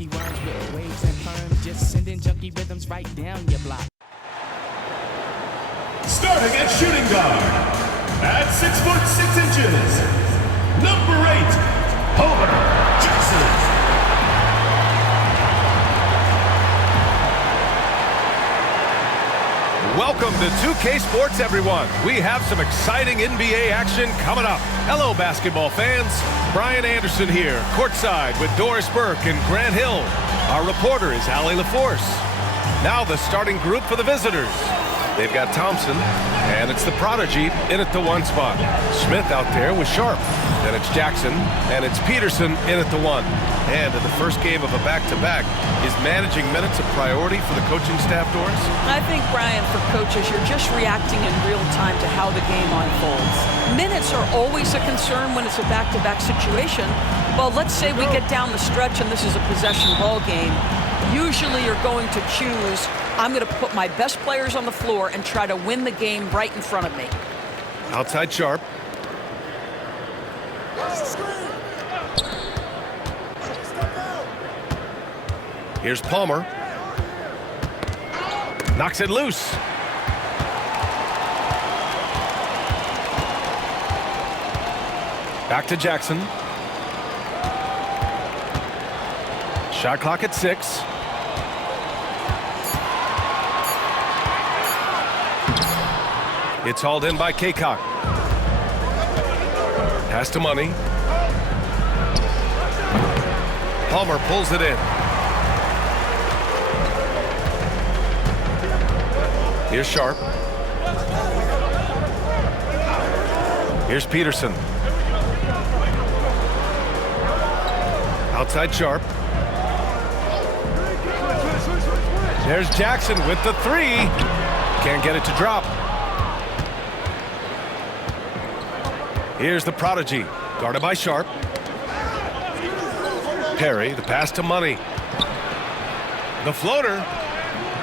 funky worms with waves and perms, just sending junky rhythms right down your block. Starting at shooting guard, at 6 foot 6 inches, number 8, Homer Jackson. Welcome to 2K Sports, everyone. We have some exciting NBA action coming up. Hello, basketball fans. Brian Anderson here, courtside with Doris Burke and Grant Hill. Our reporter is Allie LaForce. Now the starting group for the visitors. They've got Thompson, and it's the prodigy in at the 1 spot. Smith out there with Sharp. Then it's Jackson, and it's Peterson in at the 1. And in the first game of a back-to-back, is managing minutes a priority for the coaching staff, Doris? I think, Brian, for coaches, you're just reacting in real time to how the game unfolds. Minutes are always a concern when it's a back-to-back situation. Well, let's say we get down the stretch and this is a possession ball game. Usually you're going to choose, I'm going to put my best players on the floor and try to win the game right in front of me. Outside Sharp. Here's Palmer. Knocks it loose. Back to Jackson. Shot clock at 6. It's hauled in by Kaycock. Pass to Money. Palmer pulls it in. Here's Sharp. Here's Peterson. Outside Sharp. There's Jackson with the 3. Can't get it to drop. Here's the prodigy, guarded by Sharp. Perry, the pass to Money. The floater.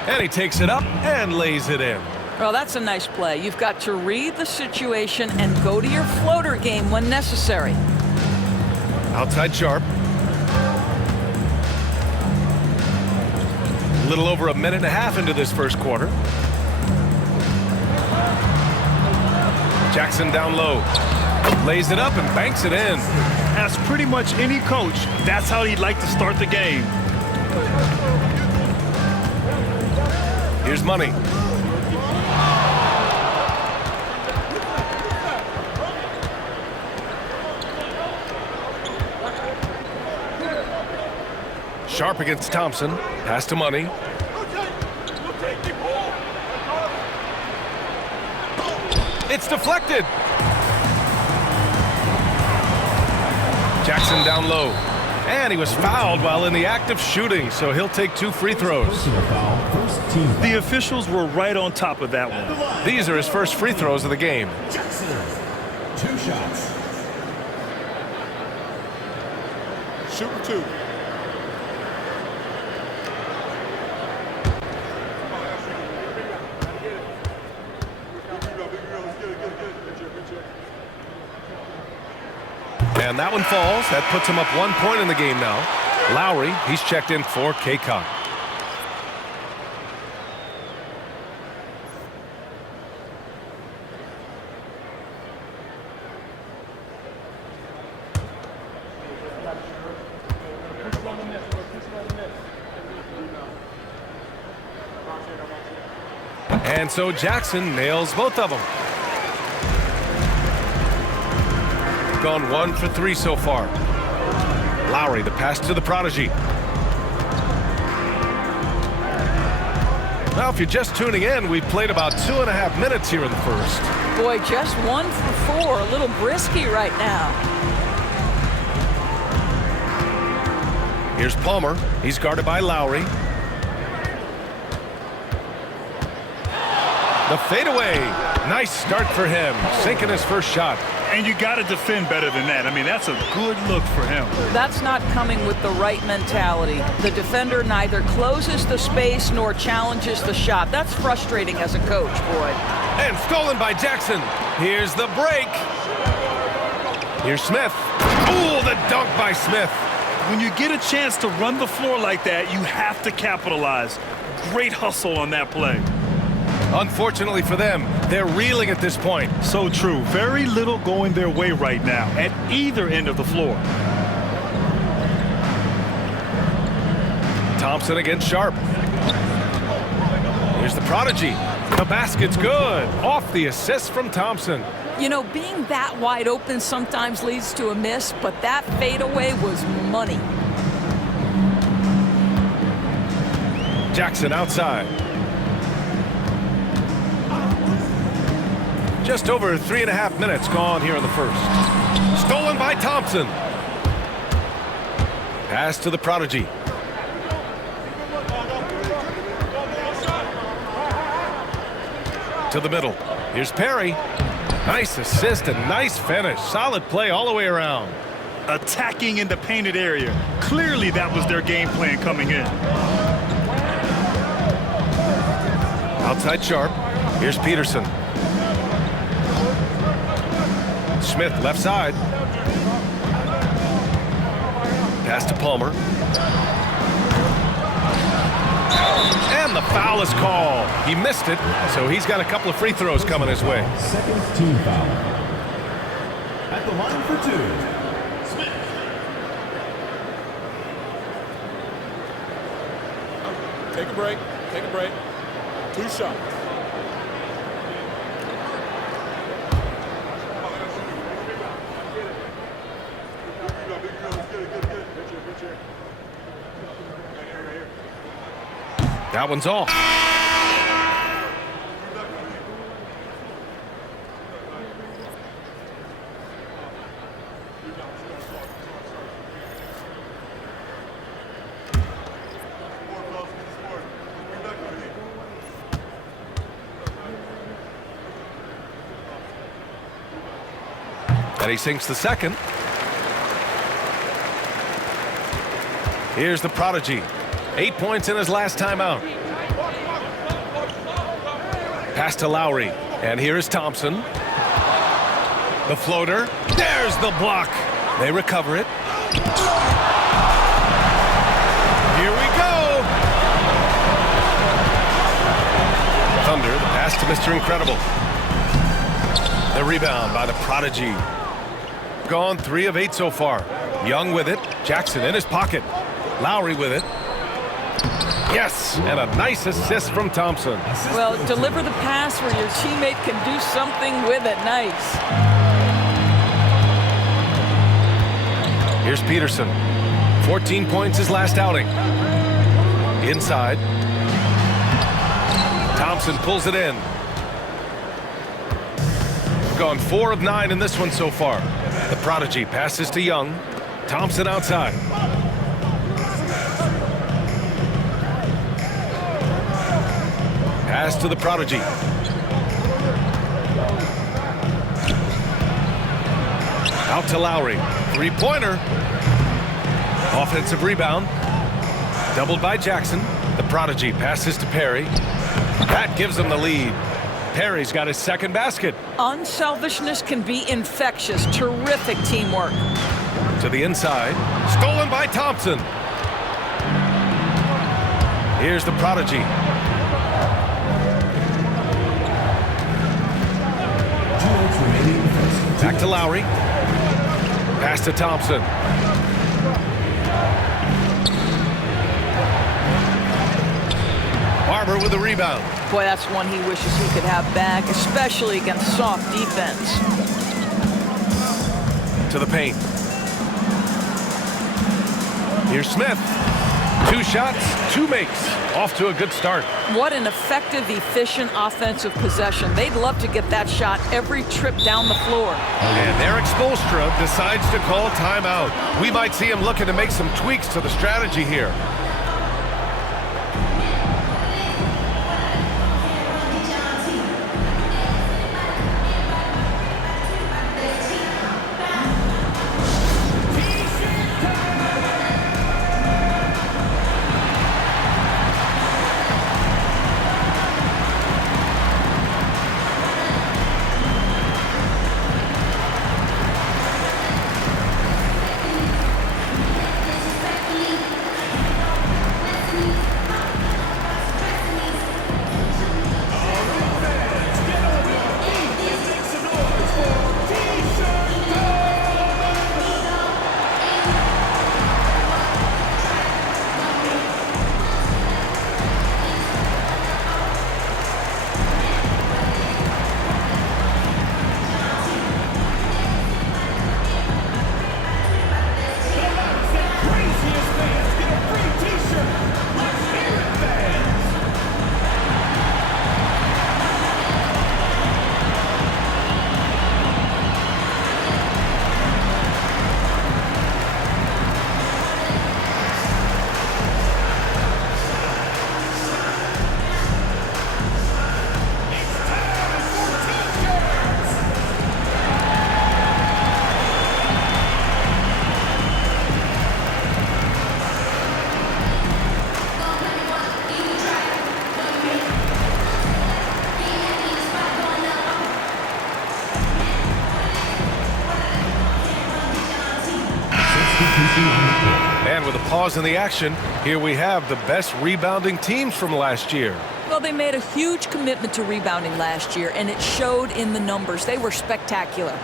And he takes it up and lays it in. Well, that's a nice play. You've got to read the situation and go to your floater game when necessary. Outside Sharp. A little over a minute and a half into this first quarter. Jackson down low. Lays it up and banks it in. As pretty much any coach, that's how he'd like to start the game. Here's Money. Sharp against Thompson. Pass to Money. It's deflected. Jackson down low. And he was fouled while in the act of shooting, so he'll take 2 free throws. The officials were right on top of that one. These are his first free throws of the game. Jackson, 2 shots. Shooting 2. And that one falls. That puts him up 1 point in the game now. Lowry, he's checked in for Kaycock. And so Jackson nails both of them. Gone 1 for 3 so far. Lowry, the pass to the prodigy. Now, if you're just tuning in, we've played about 2.5 minutes here in the first. Boy, just 1 for 4. A little brisky right now. Here's Palmer. He's guarded by Lowry. The fadeaway. Nice start for him. Sinking his first shot. And you got to defend better than that. I mean, that's a good look for him. That's not coming with the right mentality. The defender neither closes the space nor challenges the shot. That's frustrating as a coach, boy. And stolen by Jackson. Here's the break. Here's Smith. Ooh, the dunk by Smith. When you get a chance to run the floor like that, you have to capitalize. Great hustle on that play. Unfortunately for them, they're reeling at this point. So true. Very little going their way right now at either end of the floor. Thompson against Sharp. Here's the prodigy. The basket's good. Off the assist from Thompson. You know, being that wide open sometimes leads to a miss, but that fadeaway was money. Jackson outside. Just over 3.5 minutes gone here in the first. Stolen by Thompson. Pass to the prodigy. To the middle. Here's Perry. Nice assist and nice finish. Solid play all the way around. Attacking in the painted area. Clearly that was their game plan coming in. Outside Sharp. Here's Peterson. Smith left side. Pass to Palmer. And the foul is called. He missed it, so he's got a couple of free throws coming his way. Second team foul. At the line for 2, Smith. Take a break. Take a break. 2 shots. That one's off. And he sinks the second. Here's the prodigy. 8 points in his last time out. Pass to Lowry. And here is Thompson. The floater. There's the block. They recover it. Here we go. Thunder. The pass to Mr. Incredible. The rebound by the prodigy. Gone 3 of 8 so far. Young with it. Jackson in his pocket. Lowry with it. Yes, and a nice assist from Thompson. Well, deliver the pass where your teammate can do something with it. Nice. Here's Peterson. 14 points his last outing. Inside. Thompson pulls it in. Gone 4 of 9 in this one so far. The prodigy passes to Young. Thompson outside. Pass to the prodigy. Out to Lowry. 3-pointer. Offensive rebound. Doubled by Jackson. The prodigy passes to Perry. That gives him the lead. Perry's got his second basket. Unselfishness can be infectious. Terrific teamwork. To the inside. Stolen by Thompson. Here's the prodigy. Back to Lowry. Pass to Thompson. Barber with the rebound. Boy, that's one he wishes he could have back, especially against soft defense. To the paint. Here's Smith. 2 shots, 2 makes. Off to a good start. What an effective, efficient offensive possession. They'd love to get that shot every trip down the floor. And Eric Spoelstra decides to call timeout. We might see him looking to make some tweaks to the strategy here. And with a pause in the action, here we have the best rebounding teams from last year. Well, they made a huge commitment to rebounding last year, and it showed in the numbers. They were spectacular.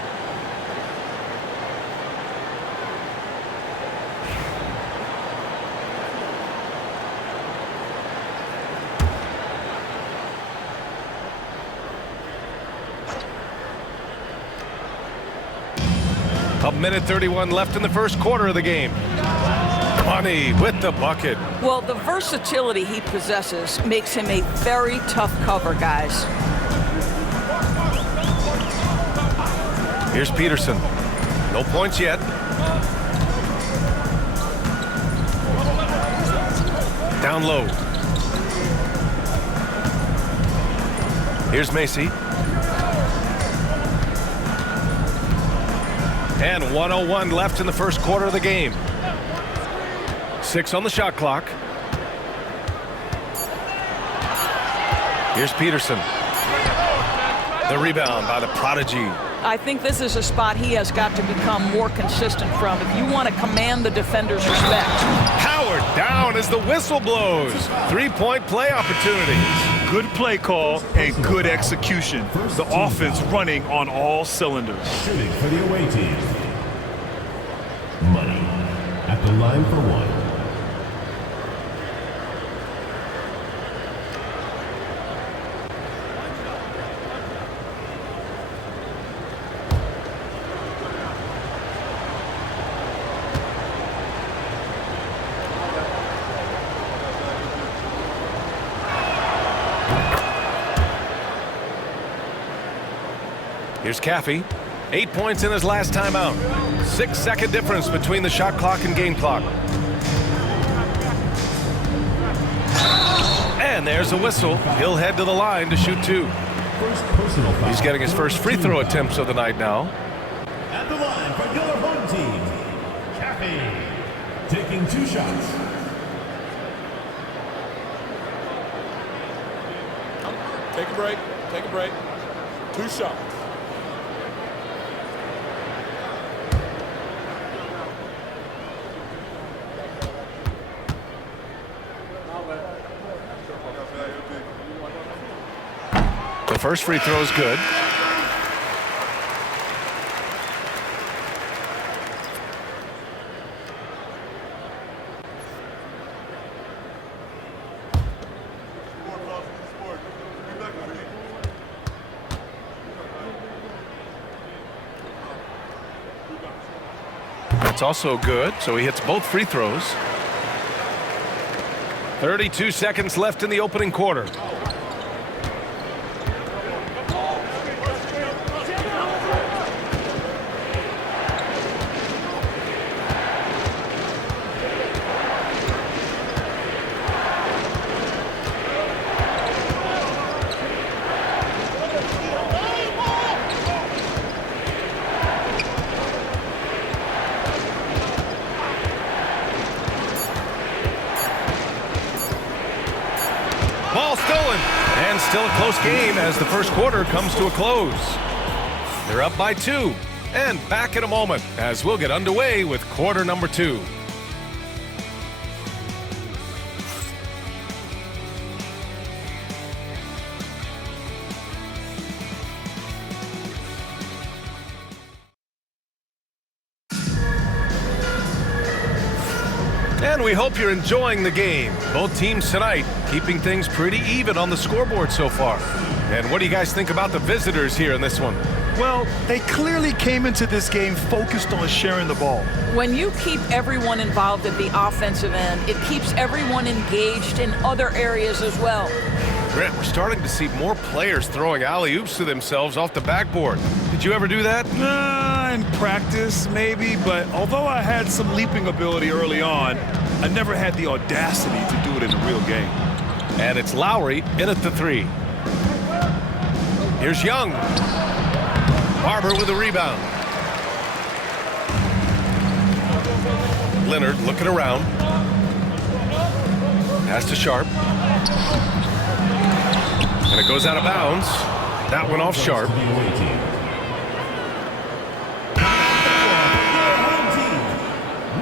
A minute 31 left in the first quarter of the game. Money with the bucket. Well, the versatility he possesses makes him a very tough cover, guys. Here's Peterson. No points yet. Down low. Here's Macy. And 1:01 left in the first quarter of the game. 6 on the shot clock. Here's Peterson. The rebound by the prodigy. I think this is a spot he has got to become more consistent from if you want to command the defender's respect. Howard down as the whistle blows. 3-point play opportunity. Good play call and good execution. The offense running on all cylinders. Shooting for the away team. Money at the line for one. Here's Caffey. 8 points in his last timeout. 6-second difference between the shot clock and game clock. And there's a whistle. He'll head to the line to shoot 2. He's getting his first free throw attempts of the night now. At the line for your home team, Caffey, taking 2 shots. Take a break. Take a break. 2 shots. The first free throw is good. That's also good, so he hits both free throws. 32 seconds left in the opening quarter. Ball stolen, and still a close game as the first quarter comes to a close. They're up by 2, and back in a moment as we'll get underway with quarter number 2. And we hope you're enjoying the game. Both teams tonight keeping things pretty even on the scoreboard so far. And what do you guys think about the visitors here in this one? Well, they clearly came into this game focused on sharing the ball. When you keep everyone involved at the offensive end, it keeps everyone engaged in other areas as well. Brent, we're starting to see more players throwing alley-oops to themselves off the backboard. Did you ever do that? In practice, maybe, but although I had some leaping ability early on, I never had the audacity to do it in a real game. And it's Lowry in at the 3. Here's Young. Barber with a rebound. Leonard looking around. Pass to Sharp. And it goes out of bounds. That went off Sharp.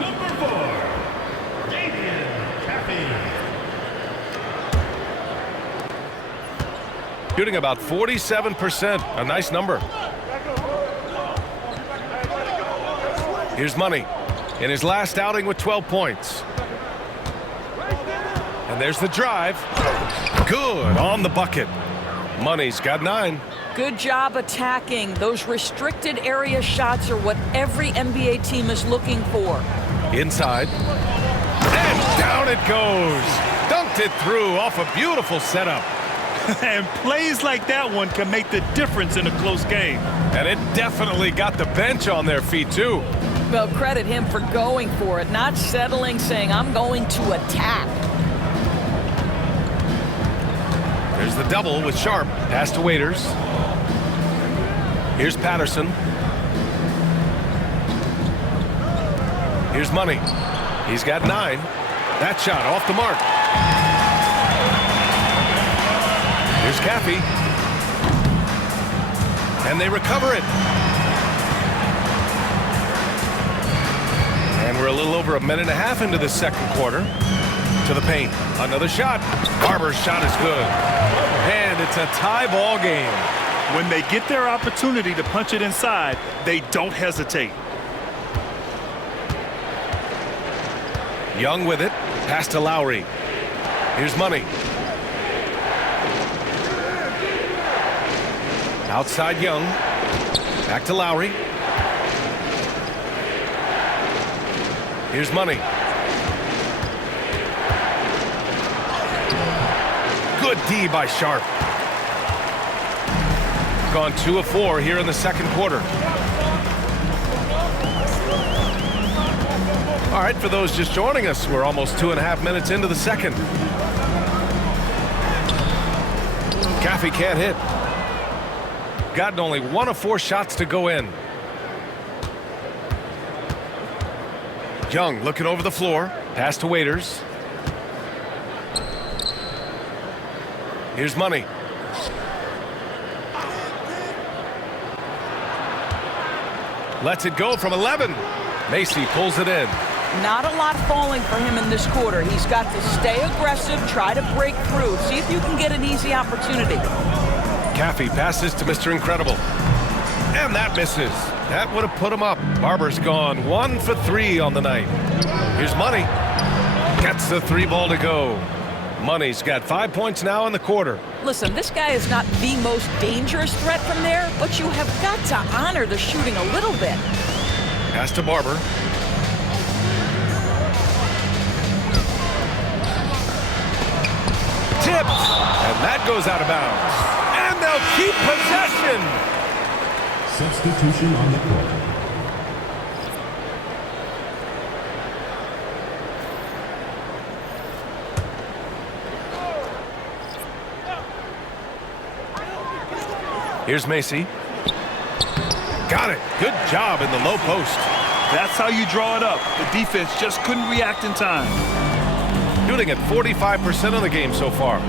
Number 4. Shooting about 47%, a nice number. Here's Money in his last outing with 12 points. And there's the drive. Good on the bucket. Money's got 9. Good job attacking. Those restricted area shots are what every NBA team is looking for. Inside. And down it goes. Dunked it through off a beautiful setup. And plays like that one can make the difference in a close game. And it definitely got the bench on their feet, too. Well, credit him for going for it, not settling, saying, I'm going to attack. There's the double with Sharp. Pass to Waiters. Here's Patterson. Here's Money. He's got 9. That shot off the mark. Here's Caffey. And they recover it. And we're a little over a minute and a half into the second quarter. To the paint. Another shot. Barber's shot is good. And it's a tie ball game. When they get their opportunity to punch it inside, they don't hesitate. Young with it. Pass to Lowry. Here's Money. Outside Young. Back to Lowry. Here's Money. Good D by Sharp. Gone 2 of 4 here in the second quarter. All right, for those just joining us, we're almost 2.5 minutes into the second. Caffey can't hit. Gotten only 1 of 4 shots to go in. Young looking over the floor. Pass to Waiters. Here's Money. Lets it go from 11. Macy pulls it in. Not a lot falling for him in this quarter. He's got to stay aggressive, try to break through, see if you can get an easy opportunity. Caffey passes to Mr. Incredible. And that misses. That would have put him up. Barber's gone 1 for 3 on the night. Here's Money. Gets the 3 ball to go. Money's got 5 points now in the quarter. Listen, this guy is not the most dangerous threat from there, but you have got to honor the shooting a little bit. Pass to Barber. Tipped. And that goes out of bounds. And they'll keep possession. Substitution on the court. Here's Macy. Got it. Good job in the low post. That's how you draw it up. The defense just couldn't react in time. Shooting at 45% of the game so far.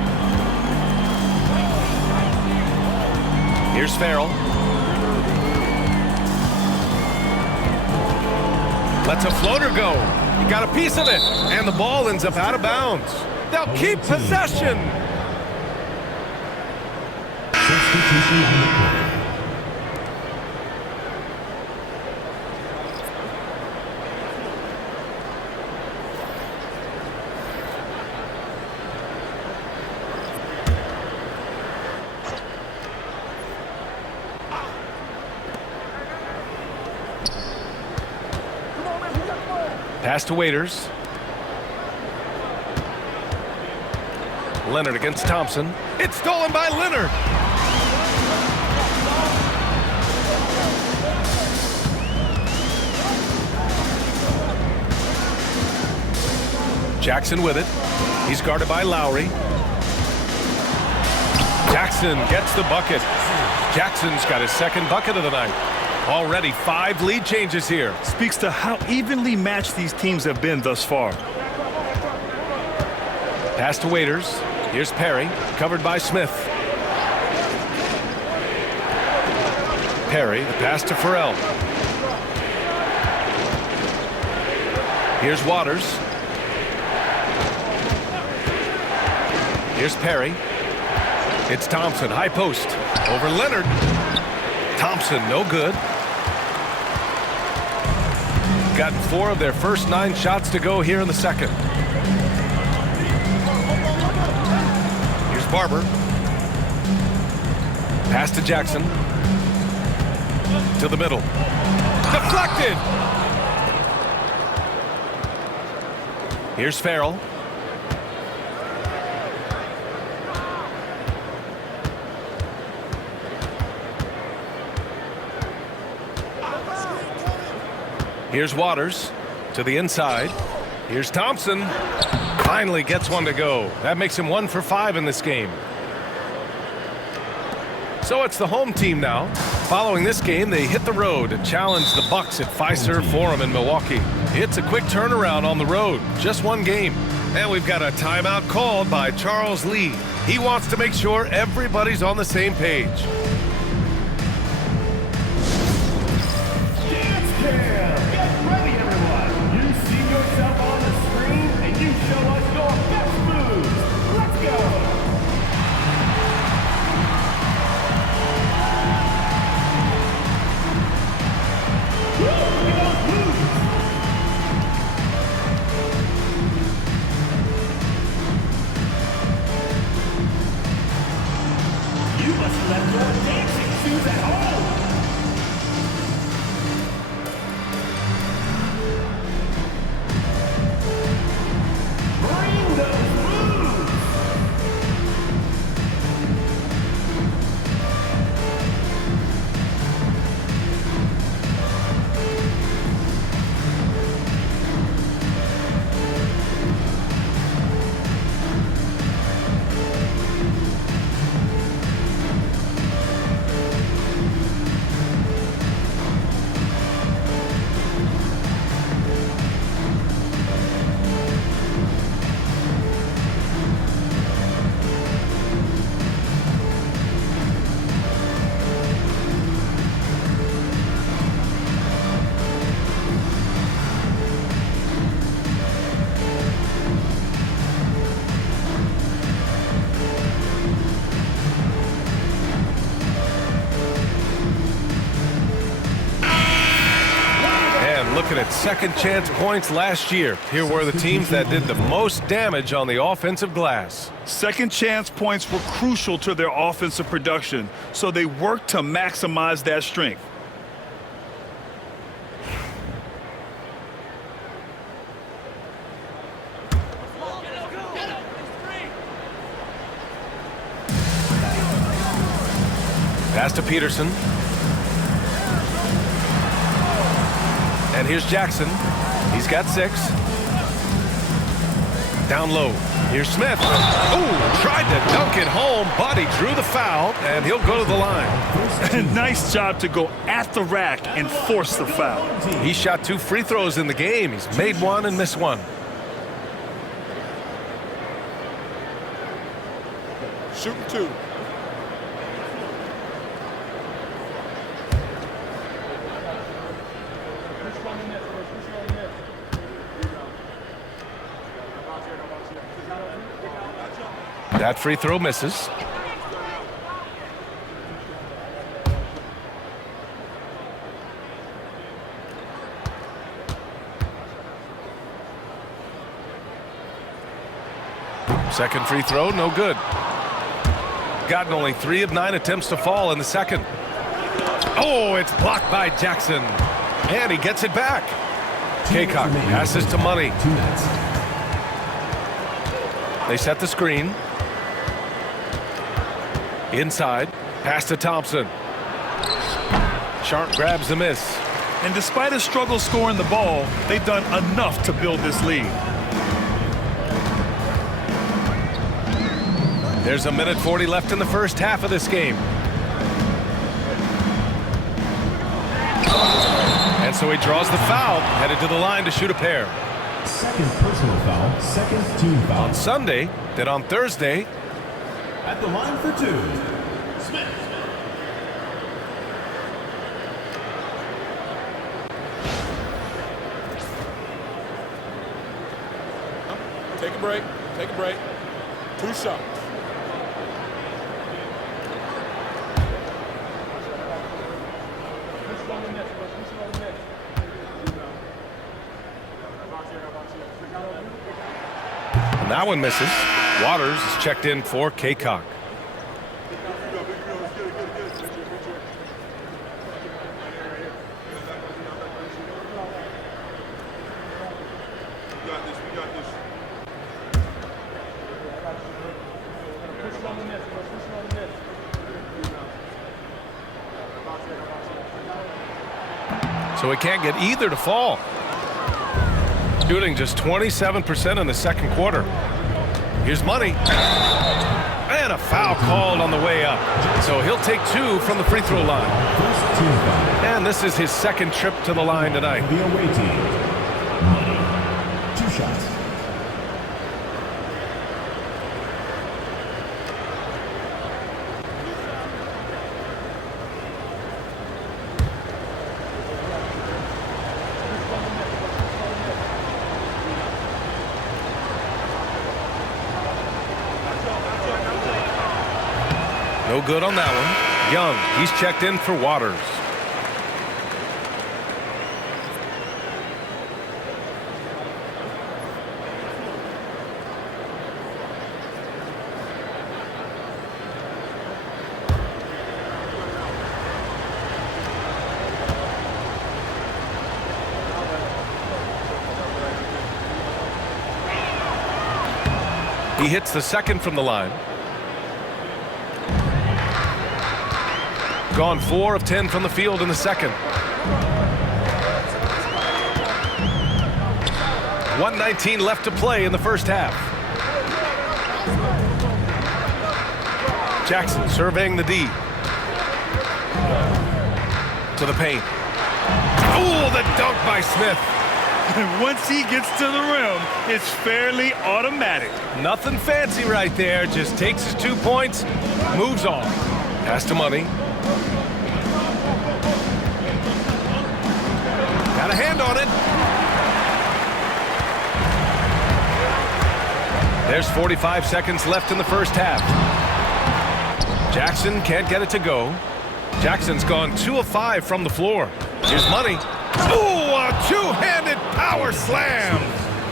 Here's Farrell. Lets a floater go. He got a piece of it. And the ball ends up out of bounds. They'll keep possession. Substitution on the court. Pass to Waiters. Leonard against Thompson. It's stolen by Leonard. Jackson with it. He's guarded by Lowry. Jackson gets the bucket. Jackson's got his second bucket of the night. Already 5 lead changes here. Speaks to how evenly matched these teams have been thus far. Pass to Waiters. Here's Perry, covered by Smith. Perry, the pass to Farrell. Here's Waters. Here's Perry. It's Thompson, high post. Over Leonard. Thompson, no good. Gotten 4 of their first 9 shots to go here in the second. Here's Barber. Pass to Jackson. To the middle. Deflected! Here's Farrell. Here's Waters to the inside. Here's Thompson. Finally gets one to go. That makes him 1 for 5 in this game. So it's the home team now. Following this game, they hit the road to challenge the Bucks at Fiserv Forum in Milwaukee. It's a quick turnaround on the road. Just 1 game. And we've got a timeout called by Charles Lee. He wants to make sure everybody's on the same page. Get ready, everyone. You see yourself on the screen, and you show us your best moves. Let's go. Look at those moves. You must have left your dancing shoes at home. Bring those moves! Looking at second chance points last year. Here were the teams that did the most damage on the offensive glass. Second chance points were crucial to their offensive production, so they worked to maximize that strength. Pass to Peterson. And here's Jackson. He's got 6. Down low. Here's Smith. Ooh, tried to dunk it home, but he drew the foul, and he'll go to the line. Nice job to go at the rack and force the foul. He shot 2 free throws in the game. He's made 1 and missed 1. Shooting 2. That free throw misses. Second free throw, no good. Gotten only 3 of 9 attempts to fall in the second. Oh, it's blocked by Jackson. And he gets it back. Kaycock passes to Money. They set the screen. Inside, pass to Thompson. Sharp grabs the miss. And despite a struggle scoring the ball, they've done enough to build this lead. There's 1:40 left in the first half of this game. And so he draws the foul, headed to the line to shoot a pair. Second personal foul, second team foul. On Sunday, then on Thursday. At the line for 2, Smith. Take a break. Take a break. 2 shots. That one misses. Waters is checked in for Kaycock. So he can't get either to fall. Shooting just 27% in the second quarter. Here's money. And a foul called on the way up. So he'll take 2 from the free throw line. And this is his second trip to the line tonight. The away team. Money. 2 shots. No good on that one. Young, he's checked in for Waters. He hits the second from the line. Gone 4 of 10 from the field in the second. 1:19 left to play in the first half. Jackson surveying the D. To the paint. Oh, the dunk by Smith. Once he gets to the rim, it's fairly automatic. Nothing fancy right there. Just takes his 2 points, moves on. Pass to Money. Got a hand on it. There's 45 seconds left in the first half. Jackson can't get it to go. Jackson's gone 2 of 5 from the floor. Here's Money. Ooh, a two-handed power slam.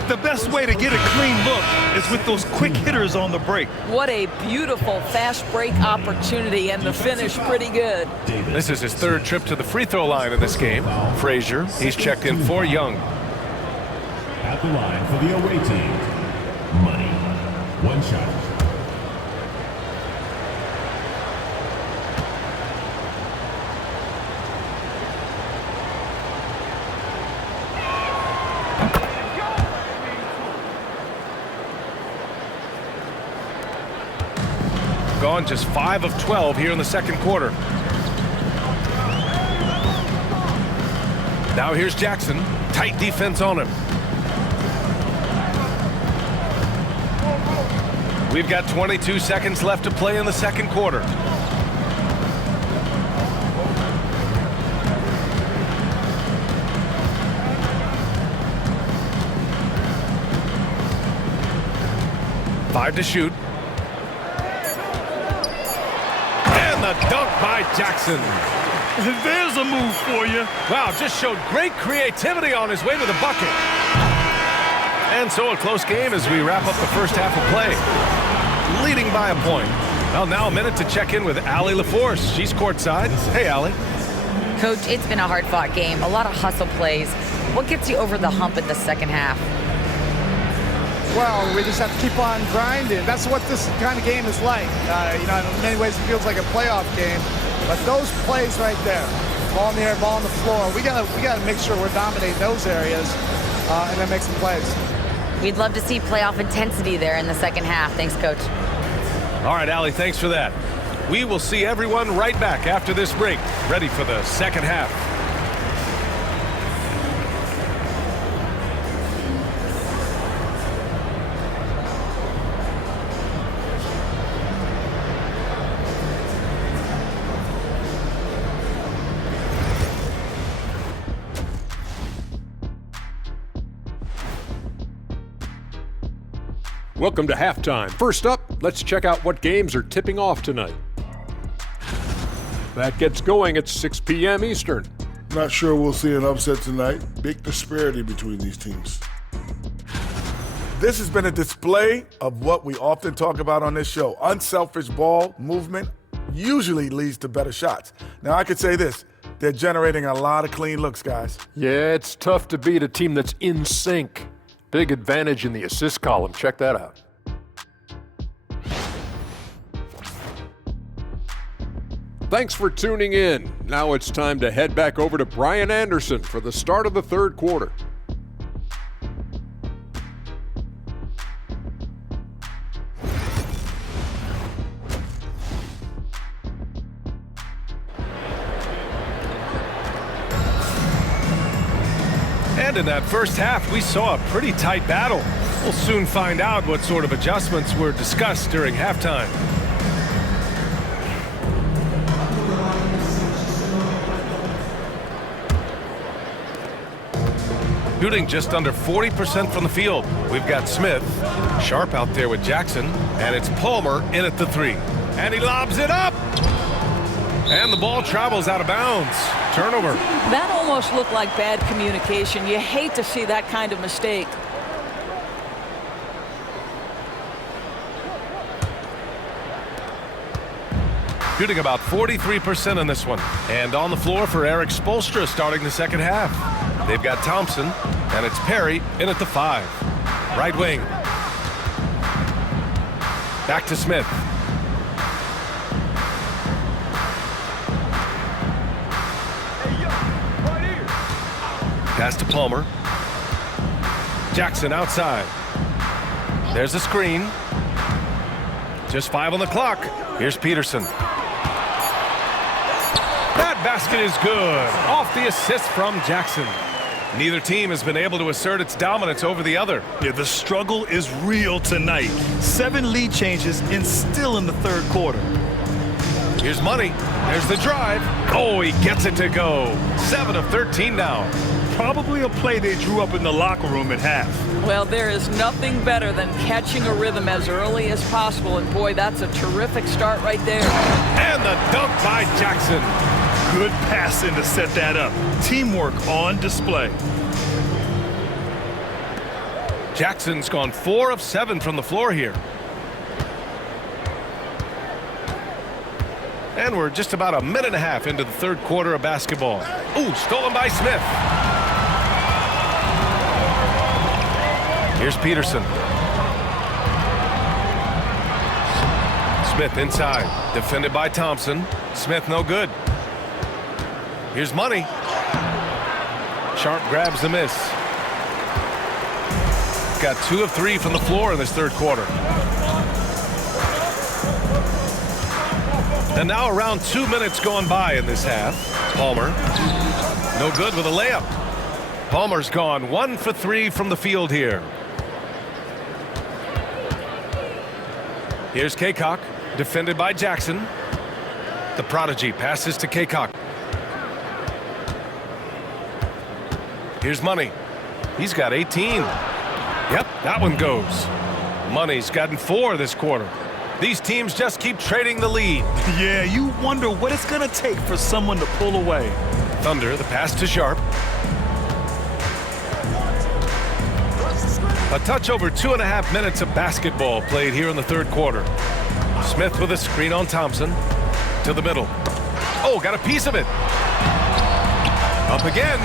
The best way to get a clean look is with those quick hitters on the break. What a beautiful fast break opportunity, and the finish pretty good. This is his 3rd trip to the free throw line in this game. Frazier, he's checked in for Young. At the line for the away team. Money. 1 shot. Gone just 5 of 12 here in the second quarter. Now here's Jackson. Tight defense on him. We've got 22 seconds left to play in the second quarter. Five to shoot. The dunk by Jackson. There's a move for you. Wow, just showed great creativity on his way to the bucket. And so a close game as we wrap up the first half of play. Leading by a point. Well, now a minute to check in with Allie LaForce. She's courtside. Hey, Allie. Coach, it's been a hard-fought game. A lot of hustle plays. What gets you over the hump in the second half? Well, we just have to keep on grinding. That's what this kind of game is like. In many ways it feels like a playoff game. But those plays right there, ball in the air, ball on the floor, we gotta make sure we're dominating those areas and then make some plays. We'd love to see playoff intensity there in the second half. Thanks, Coach. All right, Allie, thanks for that. We will see everyone right back after this break, ready for the second half. Welcome to halftime. First up, let's check out what games are tipping off tonight. That gets going at 6 p.m. Eastern. This has been a display of what we often talk about on this show. Unselfish ball movement usually leads to better shots. Now, I could say this. They're generating a lot of clean looks, guys. Yeah, it's tough to beat a team that's in sync. Big advantage in the assist column. Check that out. Thanks for tuning in. Now it's time to head back over to Brian Anderson for the start of the third quarter. And in that first half, we saw a pretty tight battle. We'll soon find out what sort of adjustments were discussed during halftime. Shooting just under 40% from the field. We've got Smith, Sharp out there with Jackson, and it's Palmer in at the three. And he lobs it up! And the ball travels out of bounds. Turnover. That almost looked like bad communication. You hate to see that kind of mistake. Shooting about 43% in this one. And on the floor for Eric Spoelstra starting the second half. They've got Thompson, and it's Perry in at the 5. Right wing. Back to Smith. Pass to Palmer. Jackson outside. There's a screen. Just 5 on the clock. Here's Peterson. That basket is good. Off the assist from Jackson. Neither team has been able to assert its dominance over the other. Yeah, the struggle is real tonight. 7 lead changes and still in the third quarter. Here's Money. There's the drive. Oh, he gets it to go. 7 of 13 now. Probably a play they drew up in the locker room at half. Well, there is nothing better than catching a rhythm as early as possible, and boy, that's a terrific start right there. And the dunk by Jackson. Good passing to set that up. Teamwork on display. Jackson's gone 4 of 7 from the floor here. And we're just about a minute and a half into the third quarter of basketball. Ooh, stolen by Smith. Here's Peterson. Smith inside. Defended by Thompson. Smith no good. Here's Money. Sharp grabs the miss. Got 2 of 3 from the floor in this third quarter. And now around 2 minutes gone by in this half. Palmer. No good with a layup. Palmer's gone 1 for 3 from the field here. Here's Kaycock. Defended by Jackson. The prodigy passes to Kaycock. Here's Money. He's got 18. Yep, that one goes. Money's gotten 4 this quarter. These teams just keep trading the lead. Yeah, you wonder what it's going to take for someone to pull away. Thunder, the pass to Sharp. A touch over 2.5 minutes of basketball played here in the third quarter. Smith with a screen on Thompson. To the middle. Oh, got a piece of it. Up again.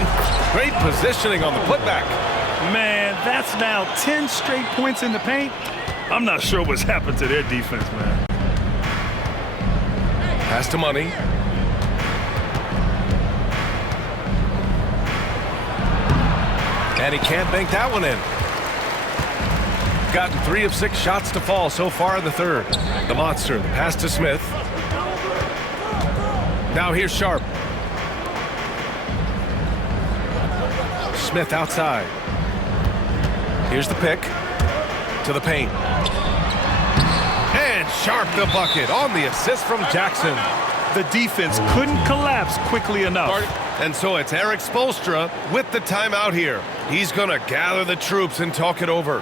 Great positioning on the putback. Man, that's now 10 straight points in the paint. I'm not sure what's happened to their defense, man. Pass to Money. And he can't bank that one in. Gotten 3 of 6 shots to fall so far in the third. The monster, the pass to Smith. Now here's Sharp. Smith outside. Here's the pick. To the paint. And Sharp the bucket on the assist from Jackson. The defense couldn't collapse quickly enough. And so it's Eric Spoelstra with the timeout here. He's going to gather the troops and talk it over.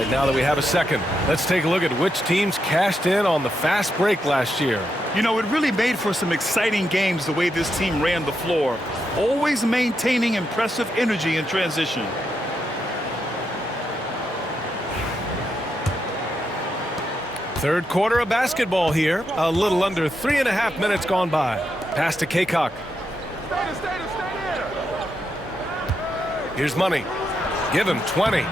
right, now that we have a second, let's take a look at which teams cashed in on the fast break last year. You know, it really made for some exciting games the way this team ran the floor, always maintaining impressive energy in transition. Third quarter of basketball here. A little under 3.5 minutes gone by. Pass to Kaycock. Here's Money. Give him 20.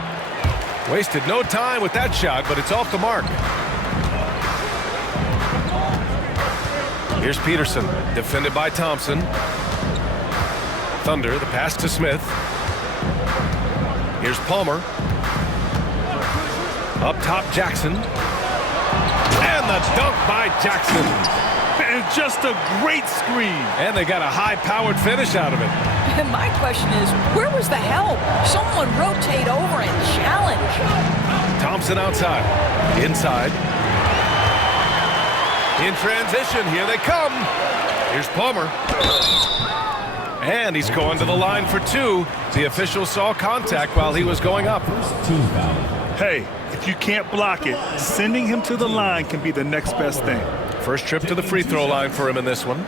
Wasted no time with that shot, but it's off the mark. Here's Peterson, defended by Thompson. Thunder, the pass to Smith. Here's Palmer. Up top, Jackson. And the dunk by Jackson. And just a great screen. And they got a high-powered finish out of it. And my question is, where was the help? Someone rotate over and challenge. Thompson outside. Inside. In transition, here they come. Here's Palmer. And he's going to the line for two. The official saw contact while he was going up. Hey, if you can't block it, sending him to the line can be the next best thing. First trip to the free throw line for him in this one.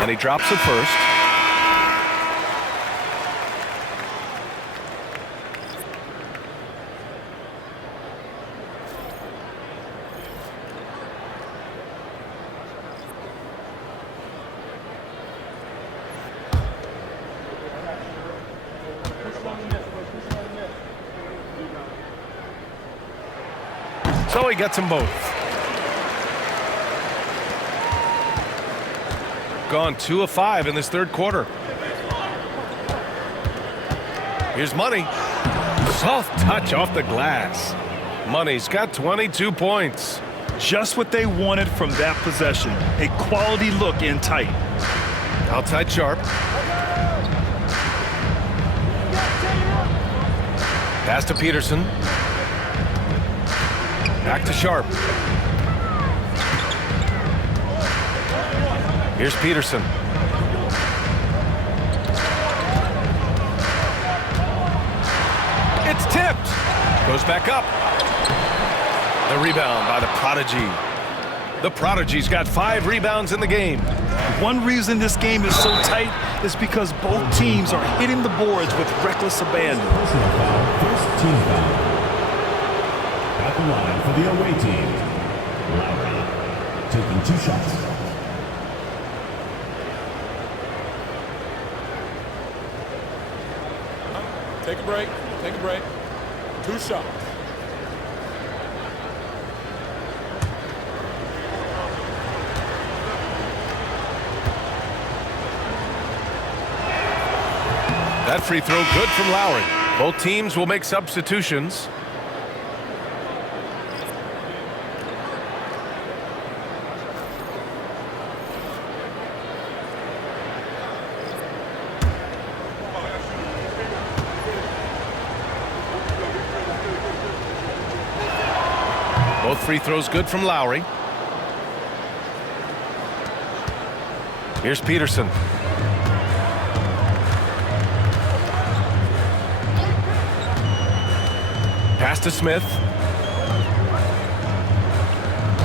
And he drops it first. So he gets them both. Gone 2 of 5 in this third quarter. Here's Money. Soft touch off the glass. Money's got 22 points. Just what they wanted from that possession. A quality look in tight. Outside Sharp. Pass to Peterson. Back to Sharp. Here's Peterson. It's tipped. Goes back up. The rebound by the Prodigy. The Prodigy's got 5 rebounds in the game. One reason this game is so tight is because both teams are hitting the boards with reckless abandon. First team foul. At the line for the away team, Lowry, taking 2 shots. Take a break. Take a break. 2 shots. That free throw good from Lowry. Both teams will make substitutions. Both free throws good from Lowry. Here's Peterson. Pass to Smith.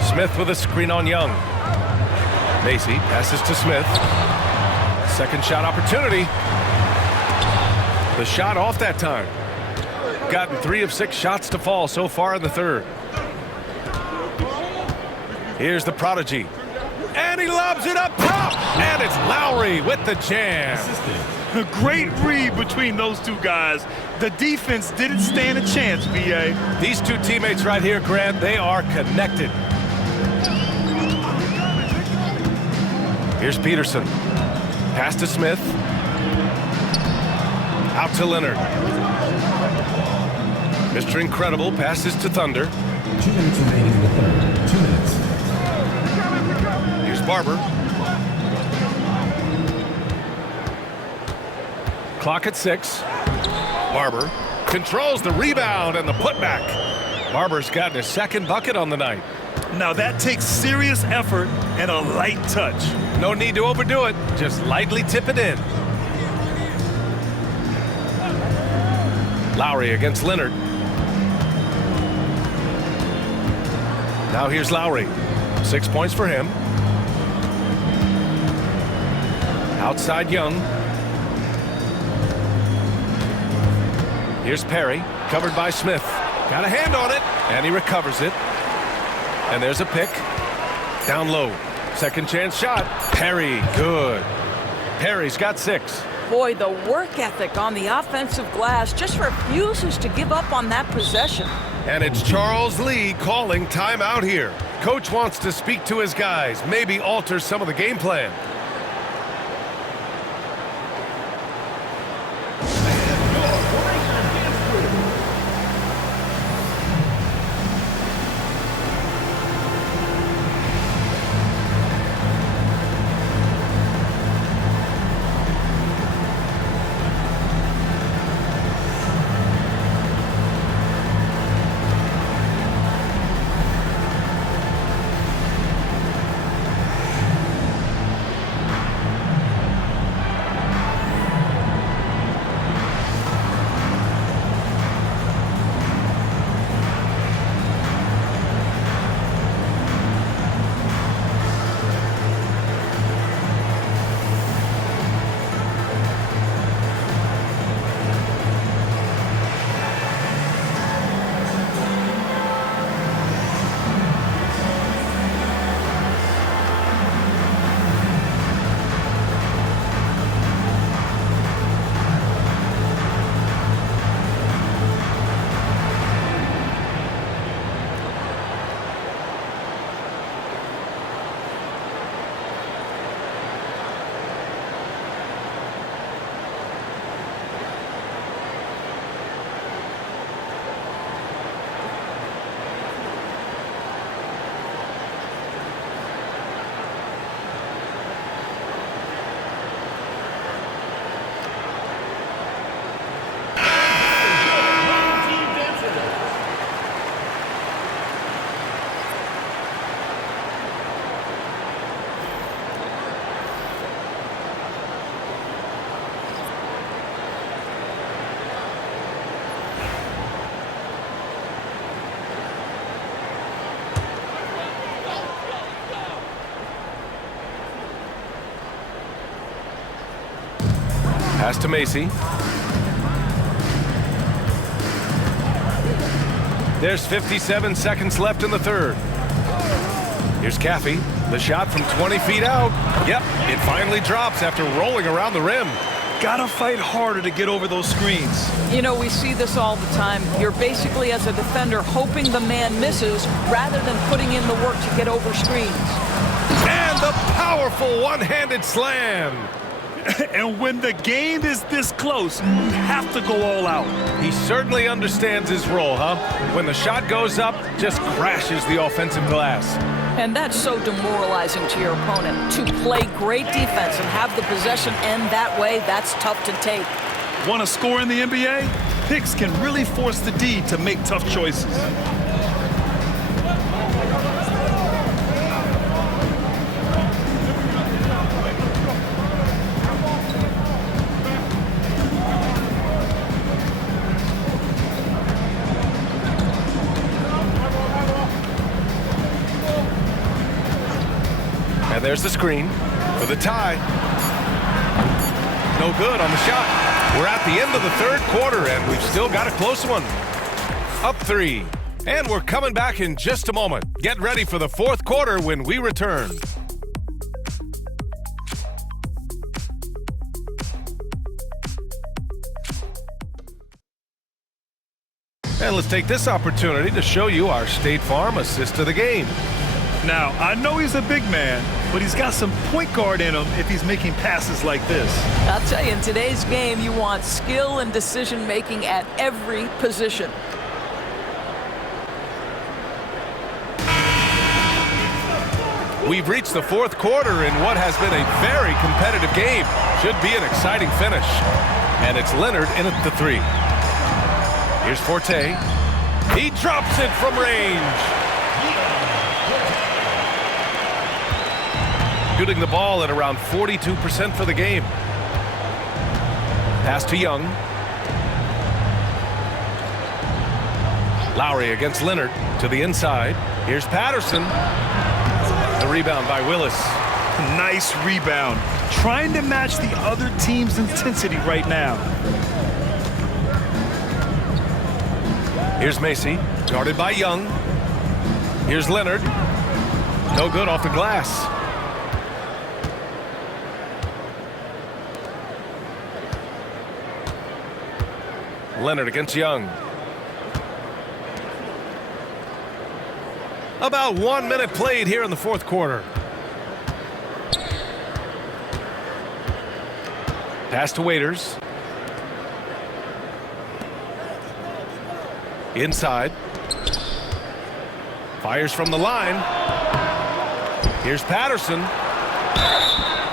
Smith with a screen on Young. Macy passes to Smith. Second shot opportunity. The shot off that time. Gotten 3 of 6 shots to fall so far in the third. Here's the Prodigy. And he lobs it up top. And it's Lowry with the jam. A great read between those two guys. The defense didn't stand a chance, B.A. These two teammates right here, Grant, they are connected. Here's Peterson. Pass to Smith. Out to Leonard. Mr. Incredible passes to Thunder. 2 minutes remaining in the third. 2 minutes. Here's Barber. Clock at 6. Barber controls the rebound and the putback. Barber's gotten his second bucket on the night. Now that takes serious effort and a light touch. No need to overdo it. Just lightly tip it in. Lowry against Leonard. Now here's Lowry. 6 points for him. Outside Young. Here's Perry, covered by Smith. Got a hand on it, and he recovers it. And there's a pick. Down low. Second chance shot. Perry, good. Perry's got 6. Boy, the work ethic on the offensive glass just refuses to give up on that possession. And it's Charles Lee calling timeout here. Coach wants to speak to his guys, maybe alter some of the game plan. Pass to Macy. There's 57 seconds left in the third. Here's Caffey. The shot from 20 feet out. Yep, it finally drops after rolling around the rim. Gotta fight harder to get over those screens. You know, we see this all the time. You're basically, as a defender, hoping the man misses rather than putting in the work to get over screens. And the powerful one-handed slam. And when the game is this close, you have to go all out. He certainly understands his role, huh? When the shot goes up, just crashes the offensive glass. And that's so demoralizing to your opponent. To play great defense and have the possession end that way, that's tough to take. Want to score in the NBA? Picks can really force the D to make tough choices. And there's the screen for the tie. No good on the shot. We're at the end of the third quarter, and we've still got a close one. Up 3. And we're coming back in just a moment. Get ready for the fourth quarter when we return. And let's take this opportunity to show you our State Farm assist of the game. Now, I know he's a big man, but he's got some point guard in him if he's making passes like this. I'll tell you, in today's game, you want skill and decision-making at every position. We've reached the fourth quarter in what has been a very competitive game. Should be an exciting finish. And it's Leonard in at the 3. Here's Forte. He drops it from range. Shooting the ball at around 42% for the game. Pass to Young. Lowry against Leonard to the inside. Here's Patterson. The rebound by Willis. Nice rebound. Trying to match the other team's intensity right now. Here's Macy, guarded by Young. Here's Leonard. No good off the glass. Leonard against Young. About 1 minute played here in the fourth quarter. Pass to Waiters. Inside. Fires from the line. Here's Patterson.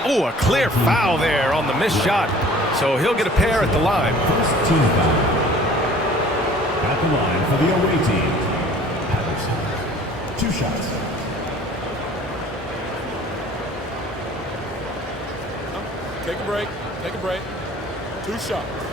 Oh, a clear foul there on the missed shot. So he'll get a pair at the line. First team foul. At the line for the away team, Patterson. 2 shots. Take a break. Take a break. 2 shots.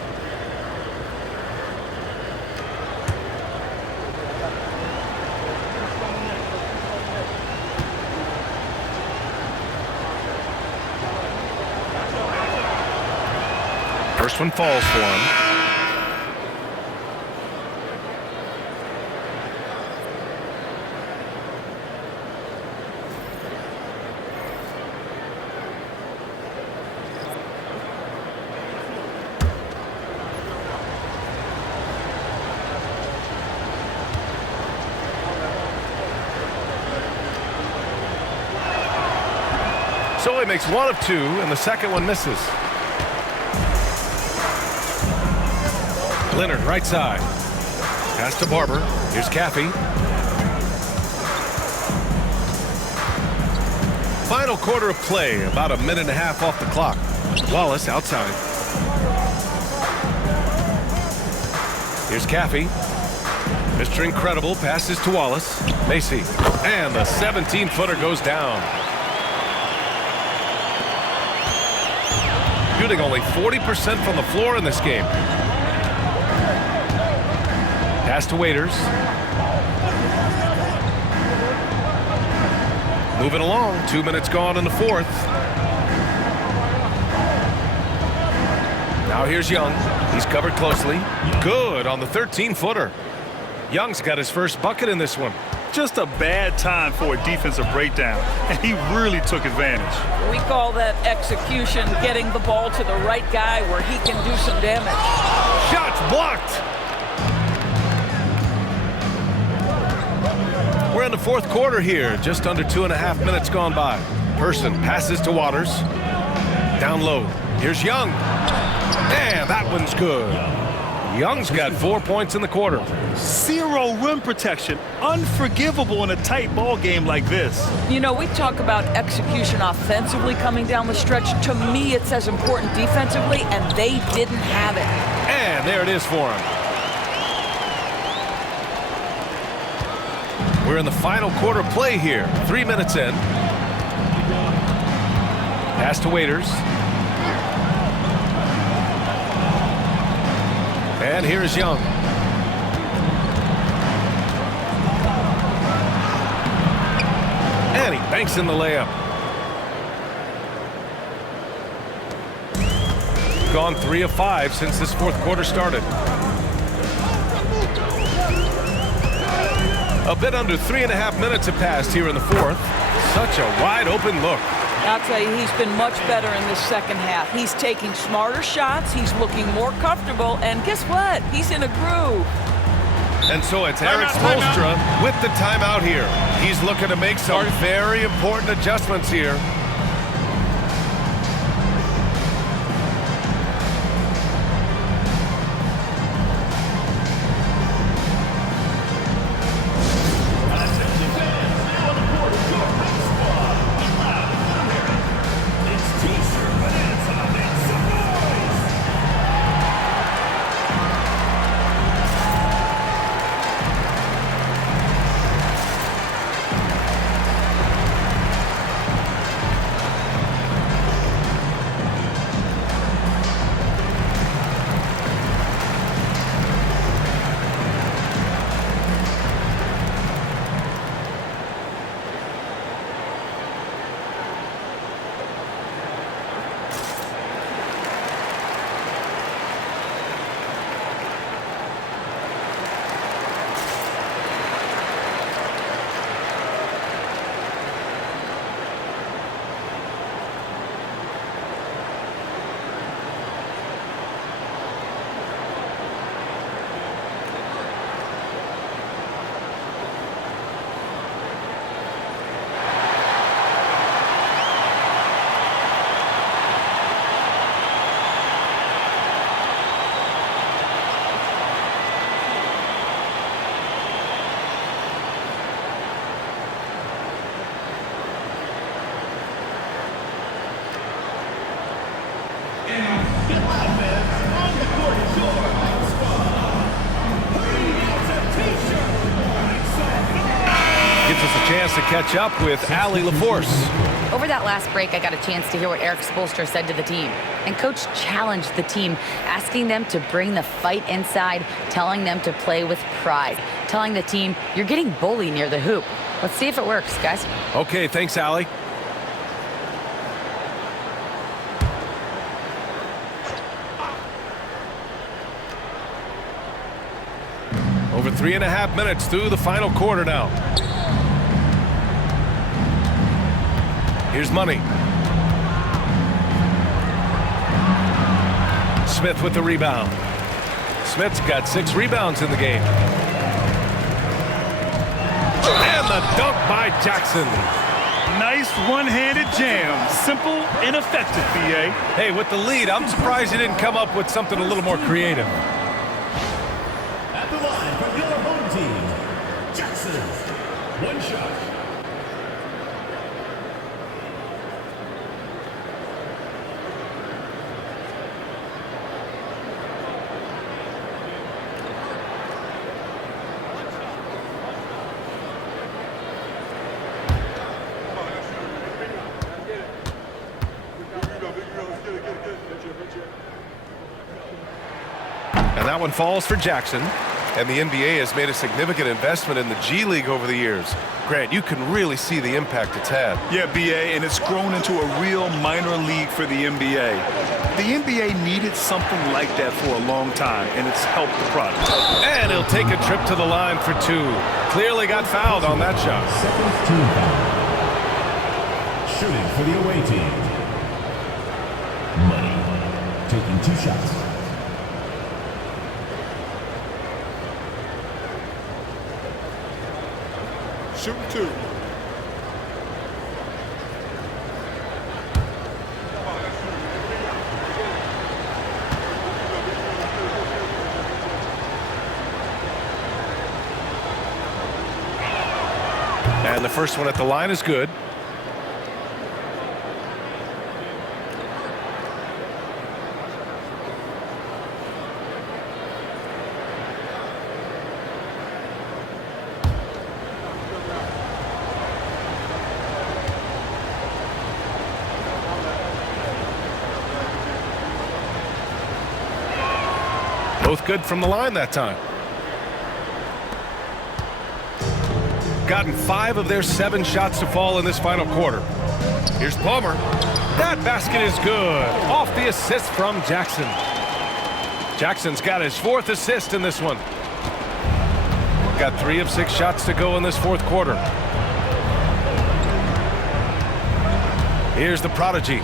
First one falls for him. So he makes 1 of 2, and the second one misses. Leonard, right side. Pass to Barber. Here's Caffey. Final quarter of play, about a minute and a half off the clock. Wallace outside. Here's Caffey. Mr. Incredible passes to Wallace. Macy. And the 17-footer goes down. Shooting only 40% from the floor in this game. Pass to Waiters. Moving along. 2 minutes gone in the fourth. Now here's Young. He's covered closely. Good on the 13-footer. Young's got his first bucket in this one. Just a bad time for a defensive breakdown, and he really took advantage. We call that execution, getting the ball to the right guy where he can do some damage. Shots blocked. We're in the fourth quarter here. Just under 2.5 minutes gone by. Person passes to Waters. Down low. Here's Young. And that one's good. Young's got 4 points in the quarter. 0 rim protection. Unforgivable in a tight ball game like this. You know, we talk about execution offensively coming down the stretch. To me, it's as important defensively, and they didn't have it. And there it is for him. We're in the final quarter play here. 3 minutes in. Pass to Waiters. And here is Young. And he banks in the layup. Gone 3 of 5 since this fourth quarter started. A bit under 3.5 minutes have passed here in the fourth. Such a wide open look. I'll tell you, he's been much better in this second half. He's taking smarter shots. He's looking more comfortable. And guess what? He's in a groove. And so it's Eric Spoelstra with the timeout here. He's looking to make some very important adjustments here. chance to catch up with Allie LaForce. Over that last break, I got a chance to hear what Eric Brewster said to the team. And Coach challenged the team, asking them to bring the fight inside, telling them to play with pride, telling the team, you're getting bullied near the hoop. Let's see if it works, guys. Okay, thanks, Allie. Over 3.5 minutes through the final quarter now. Here's Money. Smith with the rebound. Smith's got 6 rebounds in the game. And the dunk by Jackson. Nice one-handed jam. Simple and effective, BA. Hey, with the lead, I'm surprised he didn't come up with something a little more creative. At the line for your home team, Jackson. One shot. And that one falls for Jackson. And the NBA has made a significant investment in the G League over the years. Grant, you can really see the impact it's had. Yeah, BA, and it's grown into a real minor league for the NBA. The NBA needed something like that for a long time, and it's helped the product. And he'll take a trip to the line for 2. Clearly got fouled on that shot. Second team foul. Shooting for the away team. Money. Taking 2 shots. Shooting 2. And the first one at the line is good. Both good from the line that time. Gotten 5 of their 7 shots to fall in this final quarter. Here's Palmer. That basket is good. Off the assist from Jackson. Jackson's got his 4th assist in this one. Got 3 of 6 shots to go in this 4th quarter. Here's the prodigy.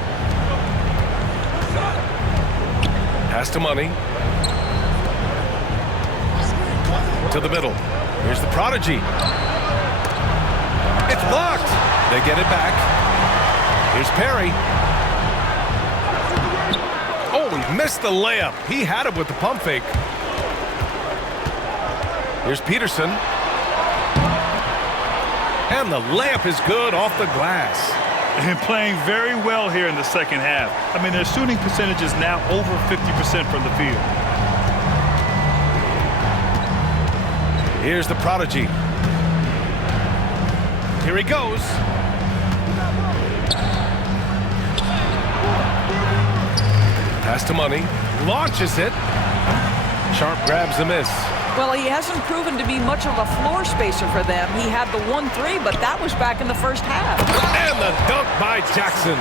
Pass to Money. To the middle. Here's the prodigy. It's blocked. They get it back. Here's Perry. Oh, he missed the layup. He had it with the pump fake. Here's Peterson. And the layup is good off the glass. And playing very well here in the second half. I mean, their shooting percentage is now over 50% from the field. Here's the prodigy. Here he goes. Pass to Money. Launches it. Sharp grabs the miss. Well, he hasn't proven to be much of a floor spacer for them. He had the 1-3, but that was back in the first half. And the dunk by Jackson.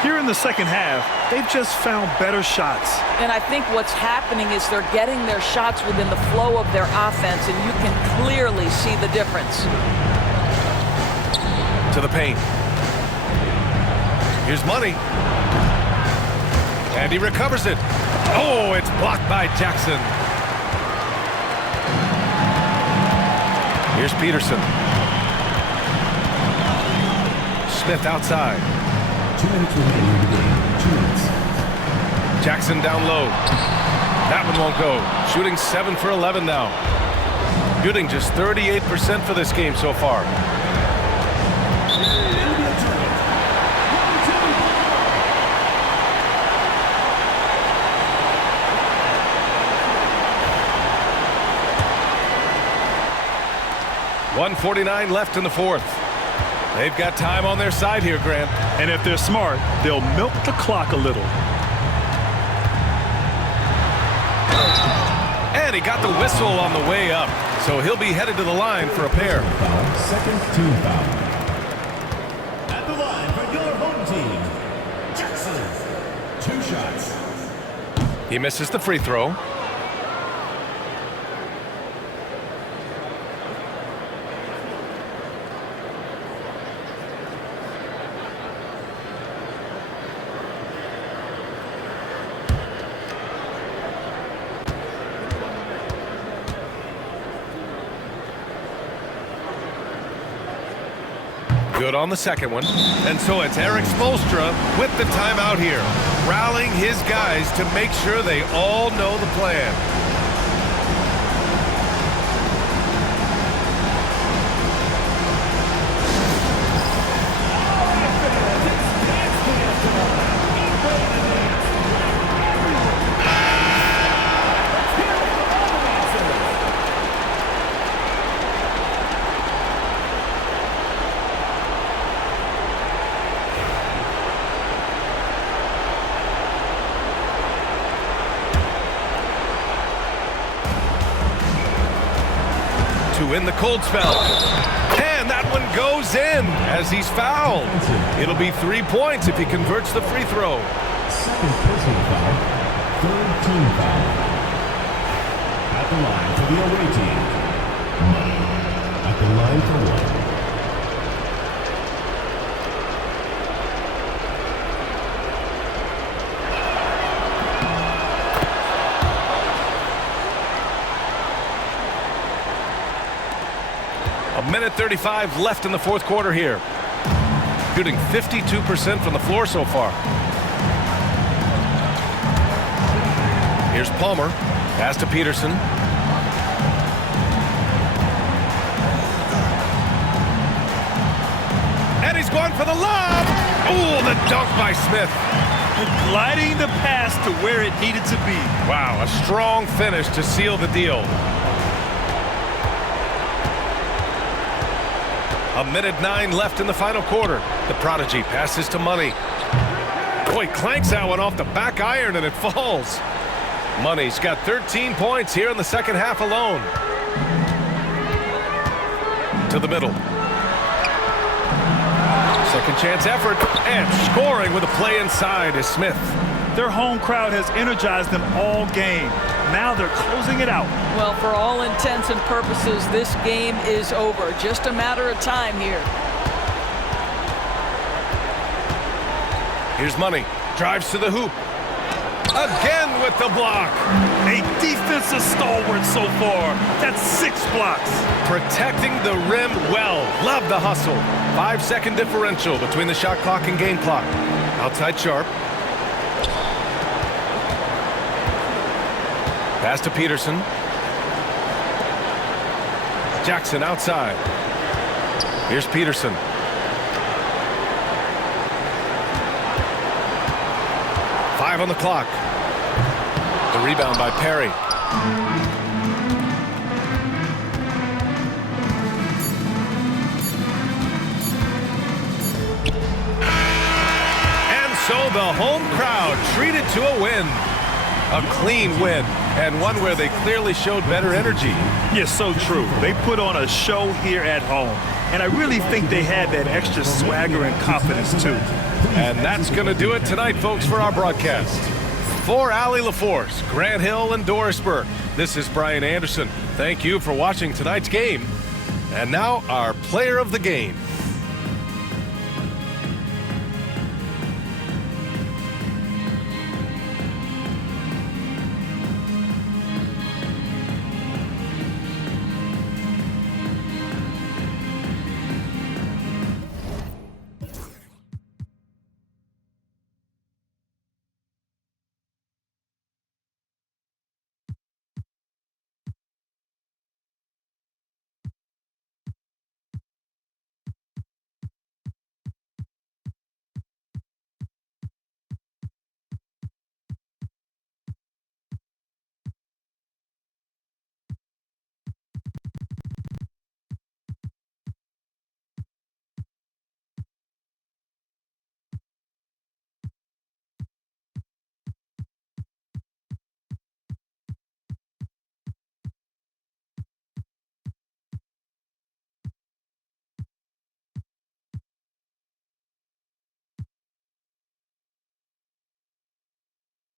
Here in the second half, they've just found better shots. And I think what's happening is they're getting their shots within the flow of their offense, and you can clearly see the difference. To the paint. Here's Money. And he recovers it. Oh, it's blocked by Jackson. Here's Peterson. Smith outside. 2 minutes remaining in the game. 2 minutes. Jackson down low. That one won't go. Shooting 7 for 11 now. Shooting just 38% for this game so far. 1:49 left in the fourth. They've got time on their side here, Grant. And if they're smart, they'll milk the clock a little. And he got the whistle on the way up, so he'll be headed to the line for a pair. Second team foul. At the line for your home team, Jackson. 2 shots. He misses the free throw. Good on the second one. And so it's Erik Spoelstra with the timeout here, rallying his guys to make sure they all know the plan. To win the cold spell. And that one goes in as he's fouled. It'll be 3 points if he converts the free throw. Second personal foul. Third team foul. At the line for the away team, Money. At the line for 1. A minute 35 left in the fourth quarter here. Shooting 52% from the floor so far. Here's Palmer. Pass to Peterson. And he's going for the lob. Oh, the dunk by Smith. Gliding the pass to where it needed to be. Wow, a strong finish to seal the deal. A minute 9 left in the final quarter. The prodigy passes to Money. Boy, clanks that one off the back iron and it falls. Money's got 13 points here in the second half alone. To the middle. Second chance effort and scoring with a play inside is Smith. Their home crowd has energized them all game. Now they're closing it out. Well, for all intents and purposes, this game is over. Just a matter of time here. Here's Money. Drives to the hoop. Again with the block. A defensive stalwart so far. That's 6 blocks. Protecting the rim well. Love the hustle. 5-second differential between the shot clock and game clock. Outside Sharp. Pass to Peterson. Jackson outside. Here's Peterson. Five on the clock. The rebound by Perry. And so the home crowd treated to a win. A clean win, and one where they clearly showed better energy. Yes, so true. They put on a show here at home, and I really think they had that extra swagger and confidence, too. And that's going to do it tonight, folks, for our broadcast. For Allie LaForce, Grant Hill, and Doris Burke, this is Brian Anderson. Thank you for watching tonight's game. And now, our player of the game.